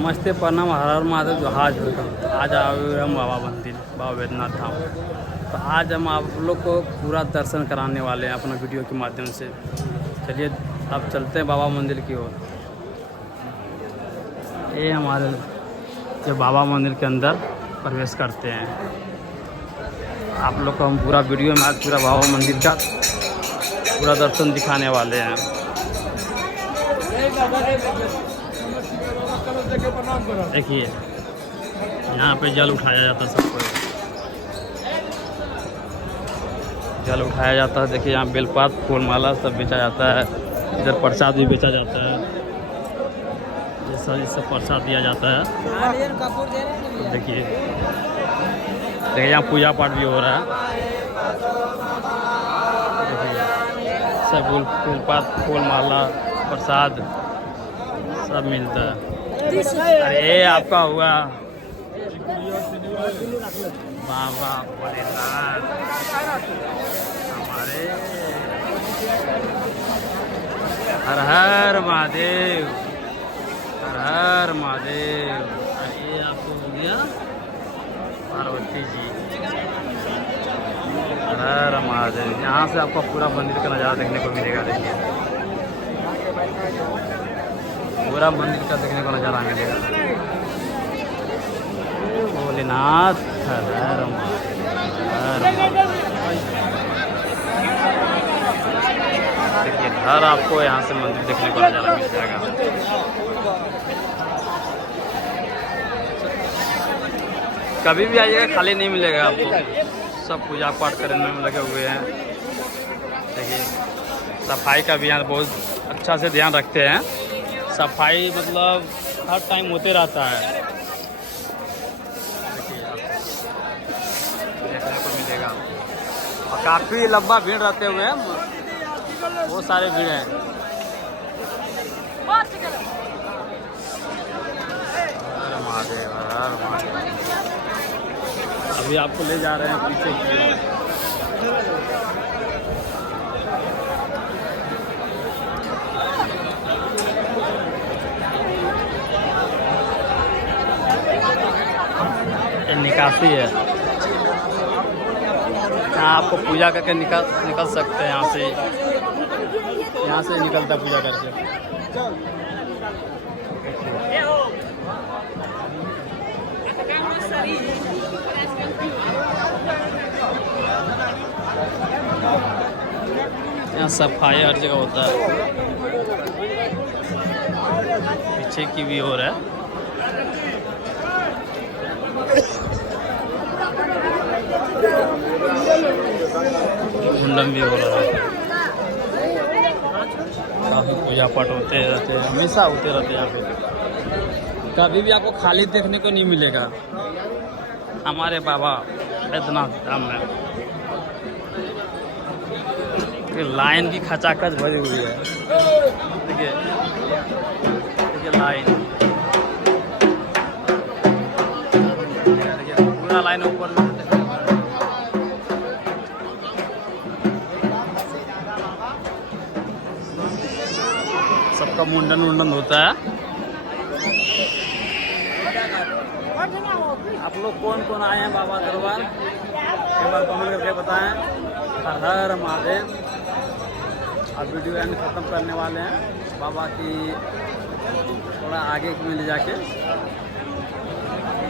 नमस्ते, प्रणाम, हर हर महादेव, जोहार वेलकम। तो आज आए हम बाबा मंदिर, बाबा वैद्यनाथ धाम। तो आज हम आप लोग को पूरा दर्शन कराने वाले हैं अपना वीडियो के माध्यम से। चलिए अब चलते हैं बाबा मंदिर की ओर। ये हमारे जो बाबा मंदिर के अंदर प्रवेश करते हैं। आप लोग को हम पूरा वीडियो में आज पूरा बाबा मंदिर का पूरा दर्शन दिखाने वाले हैं। देखिए यहाँ पे जल उठाया जाता है, सबको जल उठाया जाता है। देखिए यहाँ बेलपात, फूल माला सब बेचा जाता है। इधर प्रसाद भी बेचा जाता है। ये सब प्रसाद दिया जाता है। देखिए यहाँ पूजा पाठ भी हो रहा है। सब बेलपात, फूल माला, प्रसाद सब मिलता है। अरे आपका हुआ बाबा भोलेनाथ हमारे। हर हर महादेव, हर हर महादेव। अरे आपको हो गया पार्वती जी। हर हर महादेव। यहाँ से आपको पूरा मंदिर का नज़ारा देखने को मिलेगा। देखिए पूरा मंदिर का देखने को नज़ारा मिलेगा। भोलेनाथ हर हर महादेव। देखिए हर आपको यहाँ से मंदिर देखने को नज़ारा मिल जाएगा। कभी भी आइएगा खाली नहीं मिलेगा आपको। सब पूजा पाठ करने में लगे हुए हैं। देखिए सफाई का भी यहाँ बहुत अच्छा से ध्यान रखते हैं। सफाई मतलब हर टाइम होते रहता है। देखिए देखने को मिलेगा। और काफ़ी लंबा भीड़ रहते हुए हैं, बहुत सारे भीड़ हैं। हर महादेव, हर महादेव। अभी आपको ले जा रहे हैं पीछे की। निकासी है। यहाँ आपको पूजा करके निकल सकते हैं। यहाँ से निकलता पूजा करके। यहाँ सफाई हर जगह होता है। पीछे की भी हो रहा है। मुंडन भी हो रहा है। काफ़ी पूजा पाठ होते रहते हैं, हमेशा होते रहते हैं यहाँ पे। कभी भी आपको खाली देखने को नहीं मिलेगा हमारे बाबा वैद्यनाथ धाम में। लाइन की खचाखच भरी हुई है। देखिए देखिए लाइन, देखिए पूरा लाइन ऊपर में। सबका मुंडन होता है। आप लोग कौन कौन आए हैं बाबा दरबार, एक बार कमेंट करके बताएं। हर हर महादेव। अब वीडियो एंड ख़त्म करने वाले हैं बाबा की थोड़ा आगे में ले जाके।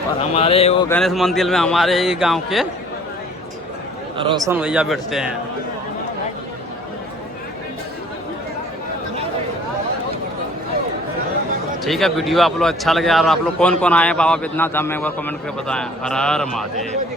और हमारे वो गणेश मंदिर में हमारे ही गांव के रोशन भैया बैठते हैं। ठीक है, वीडियो आप लोग अच्छा लगे और आप लोग कौन कौन आए हैं बाबा वैद्यनाथ धाम में एक बार कमेंट करके बताएं। हर हर महादेव।